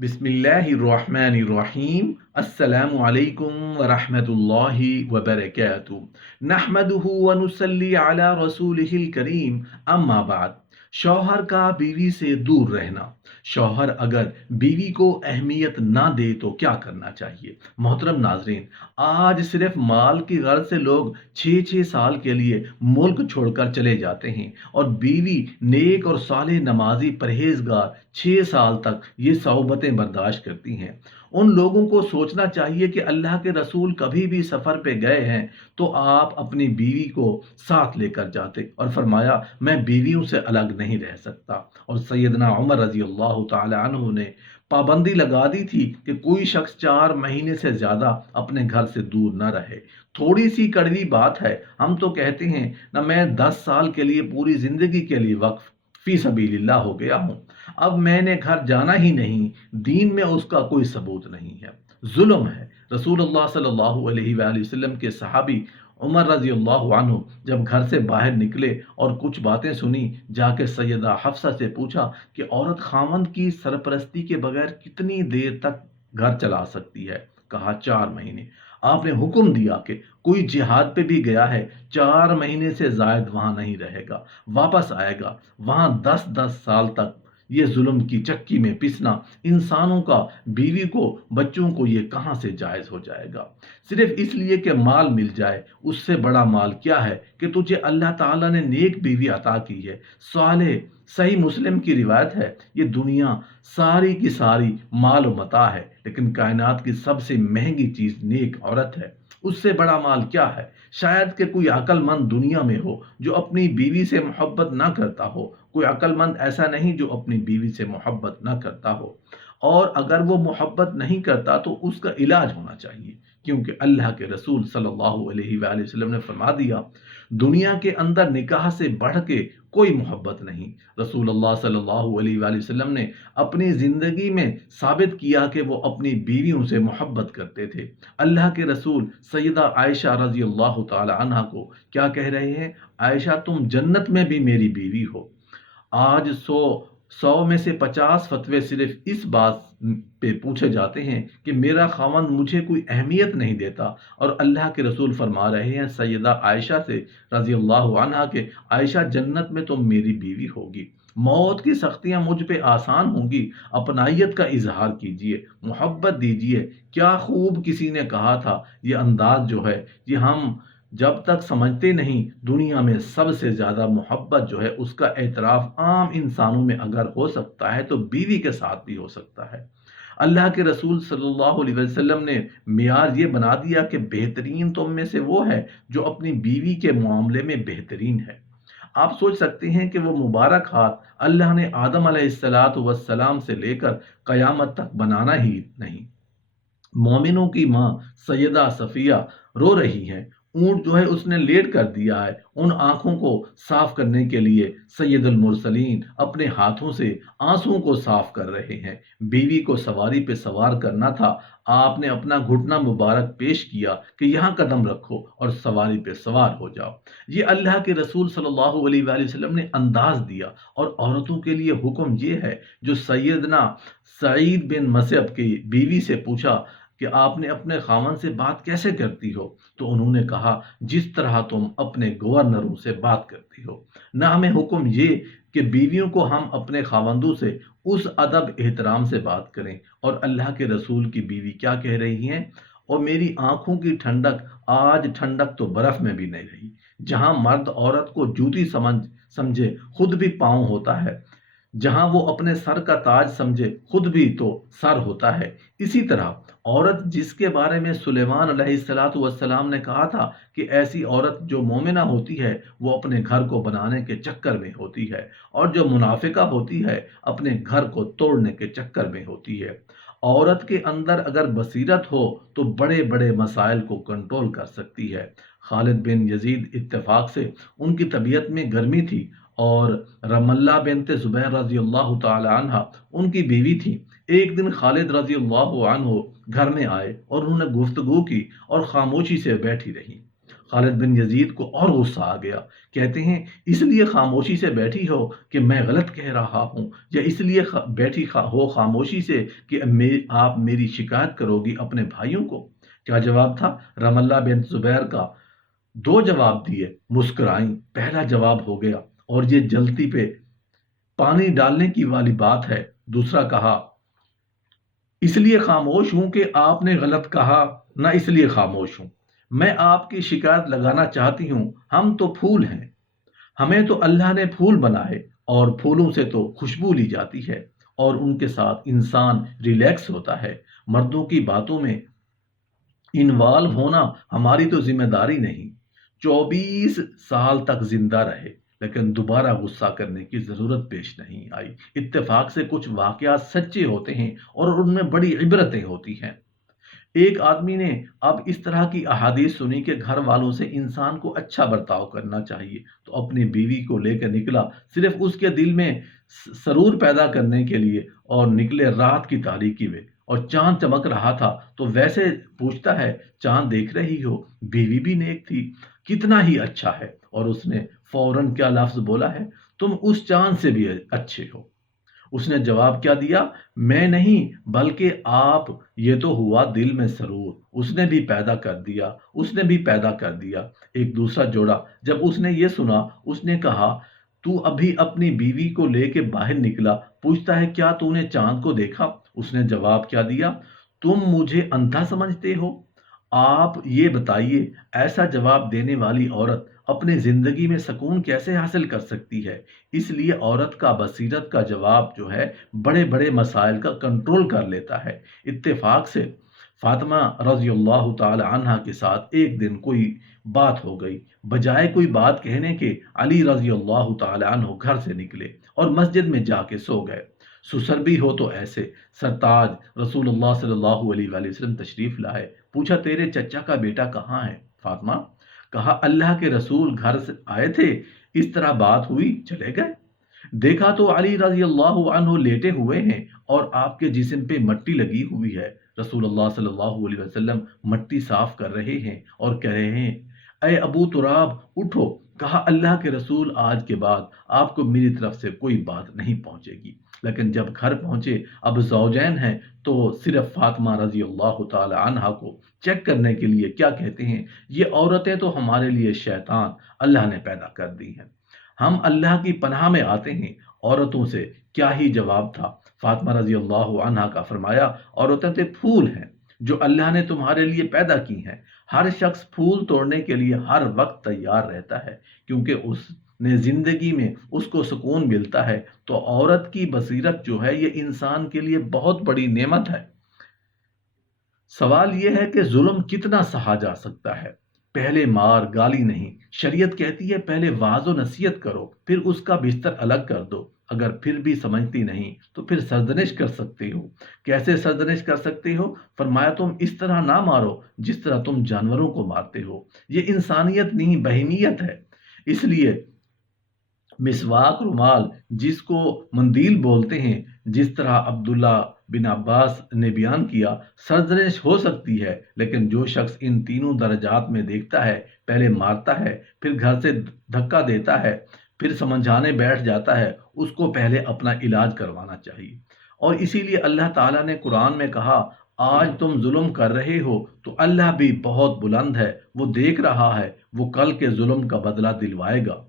बिस्मिल्लाहिर्रहमानिर्रहीम। अस्सलामु अलैकुम वरहमतुल्लाहि वबरकातुहू। नहमदुहु व नुसल्ली अला रसूलिहिल करीम। अम्मा बाद। शौहर का बीवी से दूर रहना। शौहर अगर बीवी को अहमियत ना दे तो क्या करना चाहिए? मोहतरम नाजरीन, आज सिर्फ माल की गर्ज से लोग 6-6 साल के लिए मुल्क छोड़कर चले जाते हैं और बीवी नेक और साले नमाजी परहेजगार 6 साल तक ये सौबतें बर्दाश्त करती हैं। उन लोगों को सोचना चाहिए कि अल्लाह के रसूल कभी भी सफ़र पे गए हैं तो आप अपनी बीवी को साथ लेकर जाते और फरमाया, मैं बीवियों से अलग नहीं रह सकता। और सैयदना उमर रजी अल्लाह ताला अन्हु ने पाबंदी लगा दी थी कि कोई शख्स 4 महीने से ज़्यादा अपने घर से दूर न रहे। थोड़ी सी कड़वी बात है, हम तो कहते हैं ना, मैं 10 साल के लिए पूरी ज़िंदगी के लिए वक्फ फी सबीलिल्लाह हो गया हूँ। अब मैंने घर जाना ही नहीं, दीन में उसका कोई सबूत नहीं है, जुल्म है। रसूलुल्लाह सल्लल्लाहु अलैहि वसल्लम के सहाबी उमर रजी अल्लाह अन्हु जब घर से बाहर निकले और कुछ बातें सुनी, जाके सैयदा हफ्सा से पूछा कि औरत खामंद की सरपरस्ती के बगैर कितनी देर तक घर चला सकती है? कहा 4 महीने। आपने हुक्म दिया कि कोई जिहाद पे भी गया है, 4 महीने से जायद वहां नहीं रहेगा, वापस आएगा। वहां 10-10 साल तक ये जुल्म की चक्की में पिसना इंसानों का बीवी को, बच्चों को, ये कहां से जायज हो जाएगा? सिर्फ इसलिए कि माल मिल जाए, उससे बड़ा माल क्या है कि तुझे अल्लाह ताला ने नेक बीवी अता की है, साले। सही मुस्लिम की रिवायत है, ये दुनिया सारी की सारी माल व मता है, लेकिन कायनात की सबसे महंगी चीज नेक औरत है। उससे बड़ा माल क्या है? शायद कि कोई अक्लमंद दुनिया में हो जो अपनी बीवी से मोहब्बत ना करता हो। कोई अक्लमंद ऐसा नहीं जो अपनी बीवी से मोहब्बत ना करता हो। और अगर वो मोहब्बत नहीं करता तो उसका इलाज होना चाहिए, क्योंकि अल्लाह के रसूल सल्लल्लाहु अलैहि वसल्लम ने फरमा दिया, दुनिया के अंदर निकाह से बढ़ के कोई मोहब्बत नहीं। रसूलुल्लाह सल्लल्लाहु अलैहि वसल्लम ने अपनी ज़िंदगी में साबित किया कि वो अपनी बीवियों से मोहब्बत करते थे। अल्लाह के रसूल सैयदा आयशा रज़ी अल्लाह ताला अन्हा को क्या कह रहे हैं? आयशा, तुम जन्नत में भी मेरी बीवी हो। आज 100 में से 50 फतवे सिर्फ इस बात पे पूछे जाते हैं कि मेरा खावंद मुझे कोई अहमियत नहीं देता, और अल्लाह के रसूल फरमा रहे हैं सैयदा आयशा से रजी अल्लाह अन्हा के, आयशा जन्नत में तुम मेरी बीवी होगी। मौत की सख्तियां मुझ पे आसान होंगी, अपनाइयत का इजहार कीजिए, मोहब्बत दीजिए। क्या खूब किसी ने कहा था, ये अंदाज जो है, ये हम जब तक समझते नहीं, दुनिया में सबसे ज्यादा मोहब्बत जो है उसका एतराफ आम इंसानों में अगर हो सकता है तो बीवी के साथ भी हो सकता है। अल्लाह के रसूल सल्लल्लाहु अलैहि वसल्लम ने मियार ये बना दिया कि बेहतरीन तुम में से वो है जो अपनी बीवी के मामले में बेहतरीन है। आप सोच सकते हैं कि वो मुबारक हाथ अल्लाह ने आदम अलैहिस्सलातु वस्सलाम से लेकर कयामत तक बनाना ही नहीं। मोमिनों की माँ सैयदा सफिया रो रही हैं, ऊंट जो है उसने लेट कर दिया है। उन आंखों को साफ करने के लिए सैयदुल मुरसलीन अपने हाथों से आंसुओं को साफ कर रहे हैं। बीवी को सवारी पे सवार करना था, आपने अपना घुटना मुबारक पेश किया कि यहाँ कदम रखो और सवारी पे सवार हो जाओ। ये अल्लाह के रसूल सल्लल्लाहु अलैहि वसल्लम ने अंदाज दिया। और औरतों के लिए हुक्म ये है, जो सैयदना सईद बिन मसयब की बीवी से पूछा कि आपने अपने खामन से बात कैसे करती हो, तो उन्होंने कहा, जिस तरह तुम अपने गवर्नरों से बात करती हो। ना हमें हुक्म ये कि बीवियों को हम अपने खावंदों से उस अदब एहतराम से बात करें। और अल्लाह के रसूल की बीवी क्या कह रही हैं? और मेरी आंखों की ठंडक, आज ठंडक तो बर्फ में भी नहीं रही। जहां मर्द औरत को जूती समझे खुद भी पांव होता है, जहां वो अपने सर का ताज समझे खुद भी तो सर होता है, इसी तरह औरत जिसके बारे में सुलेमान अलैहिस्सलातु वस्सलाम ने कहा था कि ऐसी औरत जो मोमिना होती है वो अपने घर को बनाने के चक्कर में होती है, और जो मुनाफिका होती है अपने घर को तोड़ने के चक्कर में होती है। औरत के अंदर अगर बसीरत हो तो बड़े बड़े मसाइल को कंट्रोल कर सकती है। खालिद बिन यजीद इत्तेफाक से उनकी तबीयत में गर्मी थी, और रमल्ला बिनते जुबैर रजी अल्लाह ताला अन्हा उनकी बीवी थी। एक दिन खालिद रजी अल्लाह अन्हु घर में आए और उन्होंने गुफ्तगू की और खामोशी से बैठी रही। خالد بن یزید کو اور غصہ آ گیا. کہتے ہیں اس لیے خاموشی سے بیٹھی ہو کہ میں غلط کہہ رہا ہوں، یا اس لیے بیٹھی ہو خاموشی سے کہ آپ میری شکایت کرو گی اپنے بھائیوں کو؟ کیا جواب تھا رملہ بن زبیر کا؟ دو جواب دیے، مسکرائیں. پہلا جواب ہو گیا، اور یہ جلتی پہ پانی ڈالنے کی والی بات ہے. دوسرا کہا، اس لیے خاموش ہوں کہ آپ نے غلط کہا، نہ اس لیے خاموش ہوں. میں آپ کی شکایت لگانا چاہتی ہوں. ہم تو پھول ہیں، ہمیں تو اللہ نے پھول بنائے، اور پھولوں سے تو خوشبو لی جاتی ہے، اور ان کے ساتھ انسان ریلیکس ہوتا ہے. مردوں کی باتوں میں انوالو ہونا ہماری تو ذمہ داری نہیں. 24 سال تک زندہ رہے، لیکن دوبارہ غصہ کرنے کی ضرورت پیش نہیں آئی. اتفاق سے کچھ واقعات سچے ہوتے ہیں اور ان میں بڑی عبرتیں ہوتی ہیں. ایک آدمی نے اب اس طرح کی احادیث سنی کہ گھر والوں سے انسان کو اچھا برتاؤ کرنا چاہیے، تو اپنی بیوی کو لے کر نکلا، صرف اس کے دل میں سرور پیدا کرنے کے لیے، اور نکلے رات کی تاریکی میں، اور چاند چمک رہا تھا. تو ویسے پوچھتا ہے، چاند دیکھ رہی ہو؟ بیوی بھی نیک تھی، کتنا ہی اچھا ہے. اور اس نے فوراً کیا لفظ بولا ہے، تم اس چاند سے بھی اچھے ہو. اس نے جواب کیا دیا، میں نہیں بلکہ آپ. یہ تو ہوا دل میں سرور، اس نے بھی پیدا کر دیا، اس نے بھی پیدا کر دیا. ایک دوسرا جوڑا جب اس نے یہ سنا، اس نے کہا، تو ابھی اپنی بیوی کو لے کے باہر نکلا، پوچھتا ہے کیا تو نے چاند کو دیکھا؟ اس نے جواب کیا دیا، تم مجھے اندھا سمجھتے ہو؟ آپ یہ بتائیے، ایسا جواب دینے والی عورت اپنی زندگی میں سکون کیسے حاصل کر سکتی ہے؟ اس لیے عورت کا بصیرت کا جواب جو ہے بڑے بڑے مسائل کا کنٹرول کر لیتا ہے. اتفاق سے فاطمہ رضی اللہ تعالی عنہا کے ساتھ ایک دن کوئی بات ہو گئی. بجائے کوئی بات کہنے کے، علی رضی اللہ تعالی عنہ گھر سے نکلے اور مسجد میں جا کے سو گئے. سسر بھی ہو تو ایسے. سرتاج رسول اللہ صلی اللہ علیہ وآلہ وسلم تشریف لائے. پوچھا، تیرے چچا کا بیٹا کہاں ہے فاطمہ؟ کہا، اللہ کے رسول گھر سے آئے تھے، اس طرح بات ہوئی، چلے گئے. دیکھا تو علی رضی اللہ عنہ لیٹے ہوئے ہیں اور آپ کے جسم پہ مٹی لگی ہوئی ہے. رسول اللہ صلی اللہ علیہ وسلم مٹی صاف کر رہے ہیں اور کہہ رہے ہیں، اے ابو تراب اٹھو. کہا، اللہ کے رسول آج کے بعد آپ کو میری طرف سے کوئی بات نہیں پہنچے گی. لیکن جب گھر پہنچے، اب زوجین ہیں، تو صرف فاطمہ رضی اللہ تعالی عنہا کو چیک کرنے کے لیے کیا کہتے ہیں، یہ عورتیں تو ہمارے لیے شیطان اللہ نے پیدا کر دی ہیں، ہم اللہ کی پناہ میں آتے ہیں. عورتوں سے کیا ہی جواب تھا. فاطمہ رضی اللہ عنہا کا فرمایا، عورتیں تو پھول ہیں جو اللہ نے تمہارے لیے پیدا کی ہیں. ہر شخص پھول توڑنے کے لیے ہر وقت تیار رہتا ہے، کیونکہ اس نے زندگی میں اس کو سکون ملتا ہے. تو عورت کی بصیرت جو ہے یہ انسان کے لیے بہت بڑی نعمت ہے. سوال یہ ہے کہ ظلم کتنا سہا جا سکتا ہے؟ پہلے مار گالی نہیں، شریعت کہتی ہے پہلے واعظ و نصیحت کرو، پھر اس کا بستر الگ کر دو. اگر پھر بھی سمجھتی نہیں تو پھر سرزنش کر سکتے ہو. کیسے سرزنش کر سکتے ہو؟ فرمایا، تم اس طرح نہ مارو جس طرح تم جانوروں کو مارتے ہو، یہ انسانیت نہیں بہیمیت ہے. اس لیے مسواک، رومال جس کو مندیل بولتے ہیں، جس طرح عبداللہ بن عباس نے بیان کیا، سرزنش ہو سکتی ہے، لیکن جو شخص ان تینوں درجات میں دیکھتا ہے، پہلے مارتا ہے، پھر گھر سے دھکا دیتا ہے، پھر سمجھانے بیٹھ جاتا ہے، اس کو پہلے اپنا علاج کروانا چاہیے. اور اسی لیے اللہ تعالیٰ نے قرآن میں کہا، آج تم ظلم کر رہے ہو تو اللہ بھی بہت بلند ہے، وہ دیکھ رہا ہے، وہ کل کے ظلم کا بدلہ دلوائے گا.